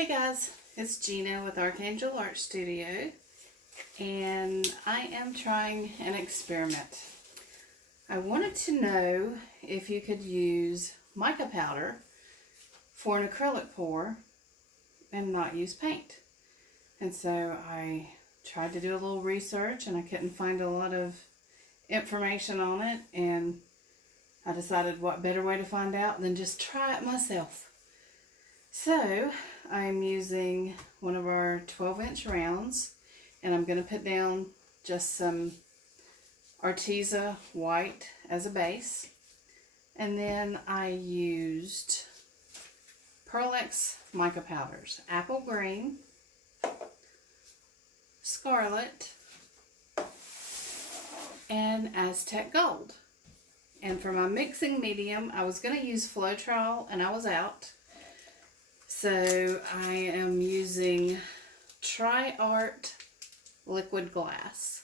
Hey guys, it's Gina with Archangel Art Studio, and I am trying an experiment. I wanted to know if you could use mica powder for an acrylic pour and not use paint. And so I tried to do a little research and I couldn't find a lot of information on it, and I decided what better way to find out than just try it myself. So I'm using one of our 12-inch rounds, and I'm going to put down just some Arteza white as a base, and then I used Pearl X mica powders, apple green, scarlet, and Aztec gold. And for my mixing medium, I was going to use Floetrol and I was out. So I am using Tri-Art liquid glass.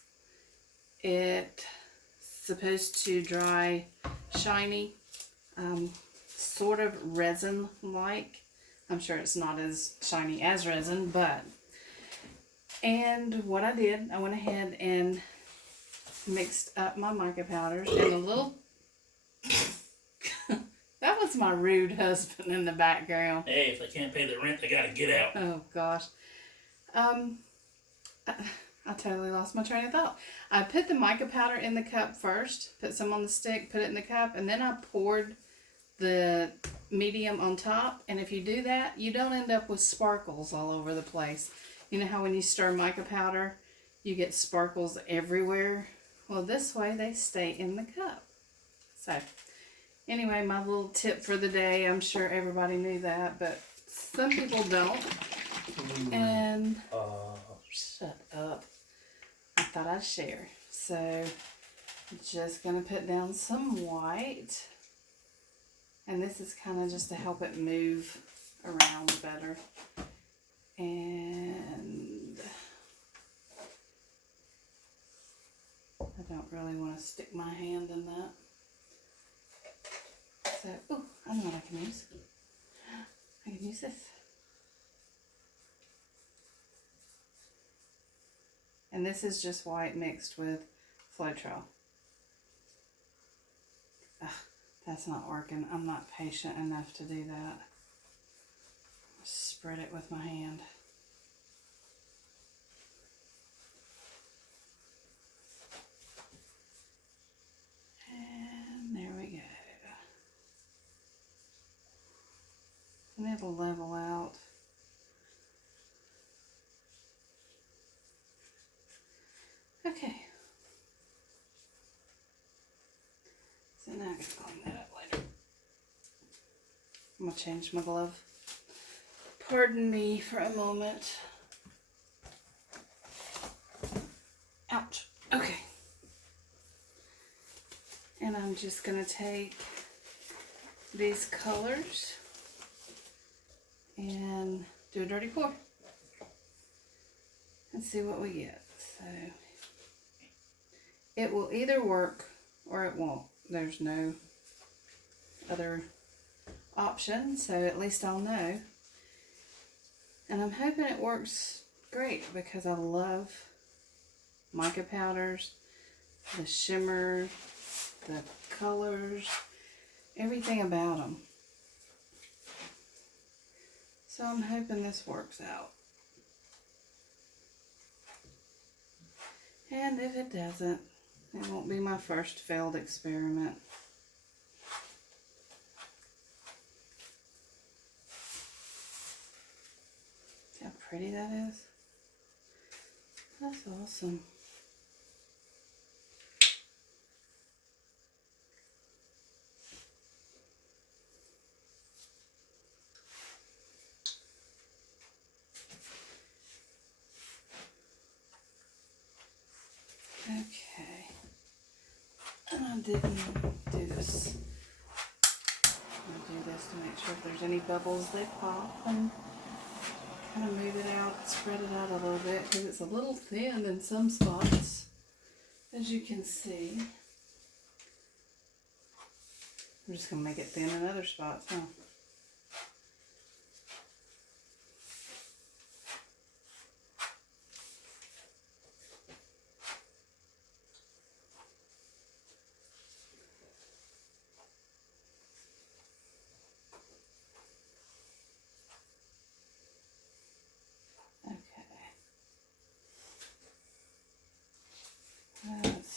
It's supposed to dry shiny, sort of resin-like. I'm sure it's not as shiny as resin, but. And what I did, I went ahead and mixed up my mica powders in a little. That was my rude husband in the background. Hey, if they can't pay the rent, they gotta get out. Oh gosh. I totally lost my train of thought. I put the mica powder in the cup first, put some on the stick, put it in the cup, and then I poured the medium on top. And if you do that, you don't end up with sparkles all over the place. You know how when you stir mica powder, you get sparkles everywhere? Well, this way they stay in the cup. So, anyway, my little tip for the day, I'm sure everybody knew that, but some people don't. And, shut up. I thought I'd share. So, just going to put down some white. And this is kind of just to help it move around better. And I don't really want to stick my hand in that. So, oh, I know what I can use. I can use this. And this is just white mixed with Floetrol. Ugh, that's not working. I'm not patient enough to do that. Spread it with my hand. And there we go. And it'll level out. Okay. So now I can clean that up later. I'm going to change my glove. Pardon me for a moment. Ouch. Okay. And I'm just going to take these colors and do a dirty pour and see what we get. So it will either work or it won't. There's no other option, so at least I'll know. And I'm hoping it works great because I love mica powders, the shimmer, the colors, everything about them. So I'm hoping this works out. And if it doesn't, it won't be my first failed experiment. See how pretty that is? That's awesome. Okay, and I didn't do this. I'll do this to make sure if there's any bubbles they pop, and kind of move it out, spread it out a little bit because it's a little thin in some spots, as you can see. I'm just going to make it thin in other spots, huh?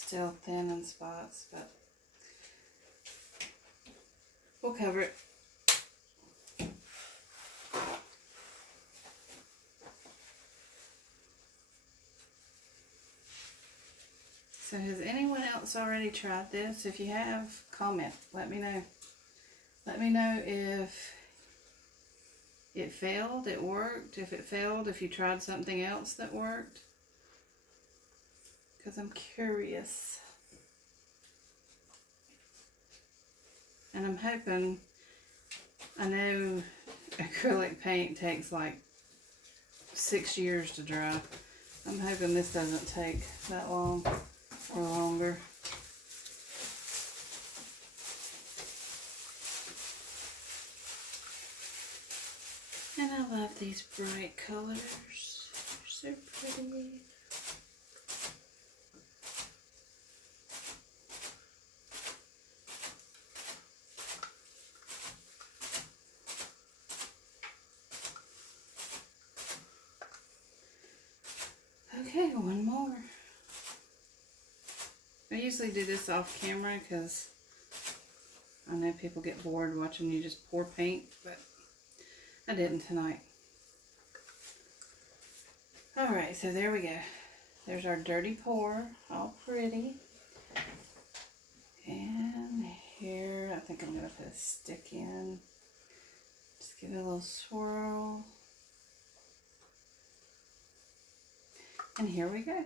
still thin in spots, but we'll cover it. So has anyone else already tried this? If you have, comment. Let me know. Let me know if it failed, it worked. If it failed, if you tried something else that worked. Because I'm curious. And I'm hoping, I know acrylic paint takes like 6 years to dry. I'm hoping this doesn't take that long or longer. And I love these bright colors. They're so pretty. Okay, one more. I usually do this off camera because I know people get bored watching you just pour paint, but I didn't tonight. Alright, so there we go. There's our dirty pour, all pretty. And here, I think I'm going to put a stick in. Just give it a little swirl. And here we go.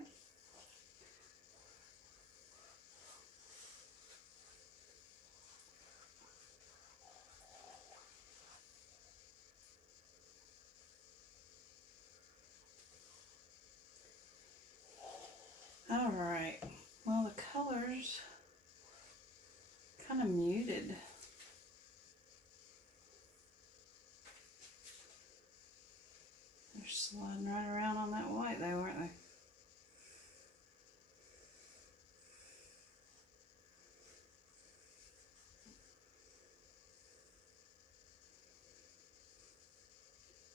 Alright, well the colors kind of muted. They're sliding right around on that white though, aren't they?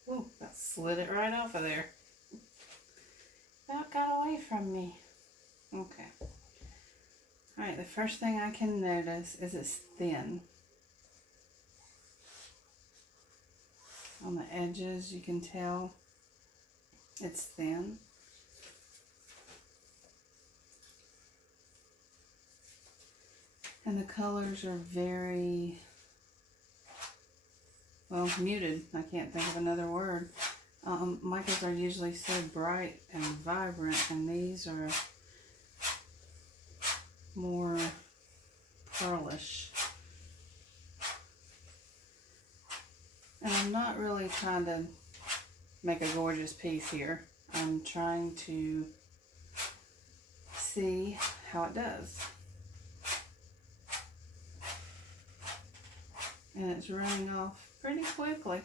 Whoa, that slid it right off of there. That got away from me. Okay. Alright, the first thing I can notice is it's thin. On the edges you can tell it's thin. And the colors are very, well, muted. I can't think of another word. Micas are usually so bright and vibrant, and these are more pearlish. And I'm not really trying to make a gorgeous piece here. I'm trying to see how it does. And it's running off pretty quickly.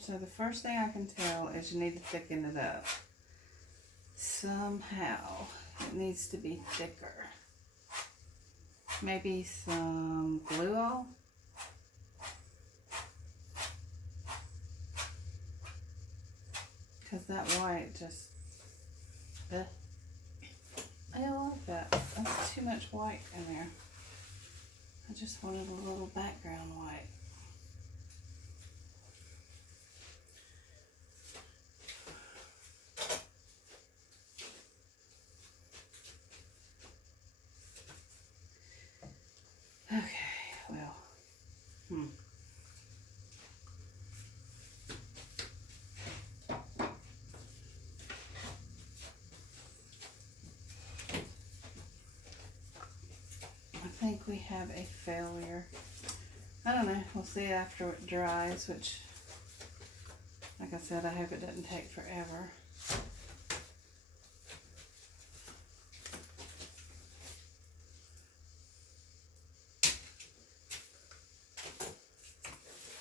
So the first thing I can tell is you need to thicken it up. Somehow it needs to be thicker. Maybe some glue all. Because that white just, I don't like that. That's too much white in there. I just wanted a little background white. Okay, well, I think we have a failure. I don't know, we'll see after it dries, which, like I said, I hope it doesn't take forever.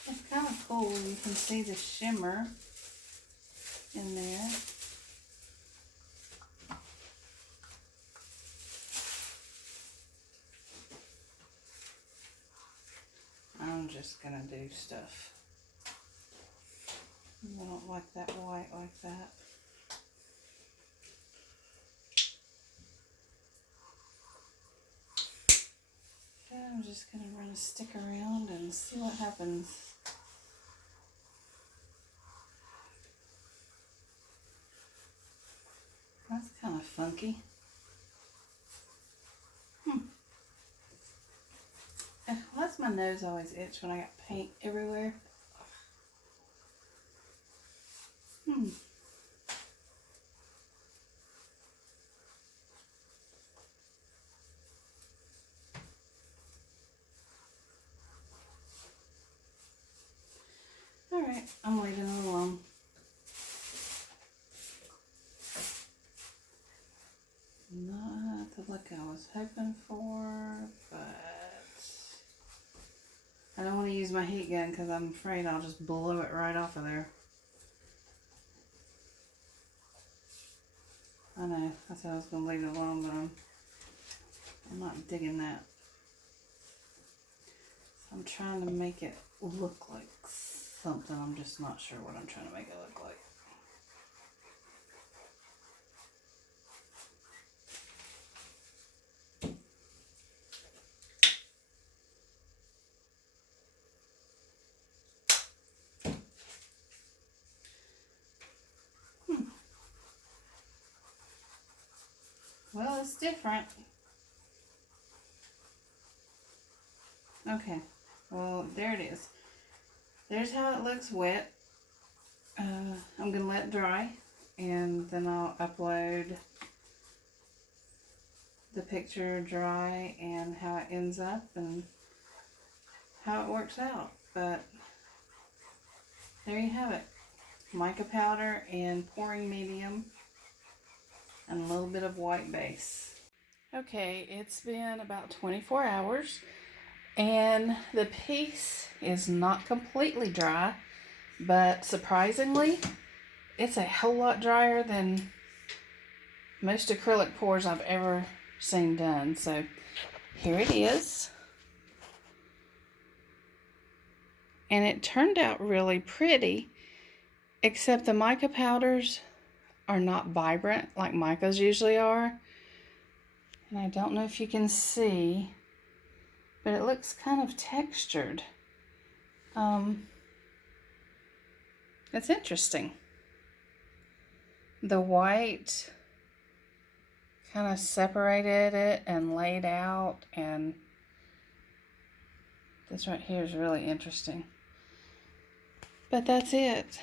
It's kind of cool, you can see the shimmer in there. I'm just gonna do stuff. I don't like that white like that. I'm just going to run a stick around and see what happens. That's kind of funky. Why does my nose always itch when I got paint everywhere? Alright, I'm leaving it alone. Not the look I was hoping for, but I don't want to use my heat gun because I'm afraid I'll just blow it right off of there. I know, I said I was going to leave it alone, but I'm not digging that. So I'm trying to make it look like something. I'm just not sure what I'm trying to make it look like. Well, it's different. Okay, well, there it is. There's how it looks wet. I'm going to let it dry, and then I'll upload the picture dry and how it ends up and how it works out. But there you have it. Mica powder and pouring medium and a little bit of white base. Okay, it's been about 24 hours and the piece is not completely dry, but surprisingly it's a whole lot drier than most acrylic pours I've ever seen done. So here it is. And it turned out really pretty, except the mica powders are not vibrant like micas usually are. And I don't know if you can see, but it looks kind of textured. It's interesting. The white kind of separated it and laid out, and this right here is really interesting. But that's it.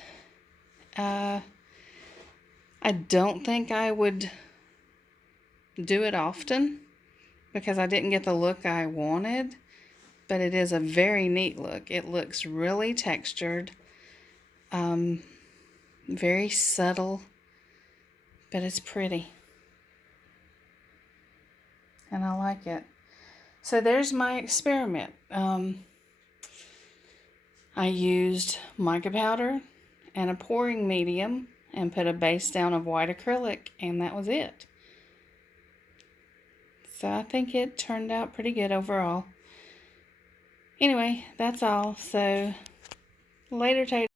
I don't think I would do it often because I didn't get the look I wanted, but it is a very neat look. It looks really textured, very subtle, but it's pretty. And I like it. So there's my experiment. I used mica powder and a pouring medium and put a base down of white acrylic, and that was it. So I think it turned out pretty good overall. Anyway, that's all. So later, Tater.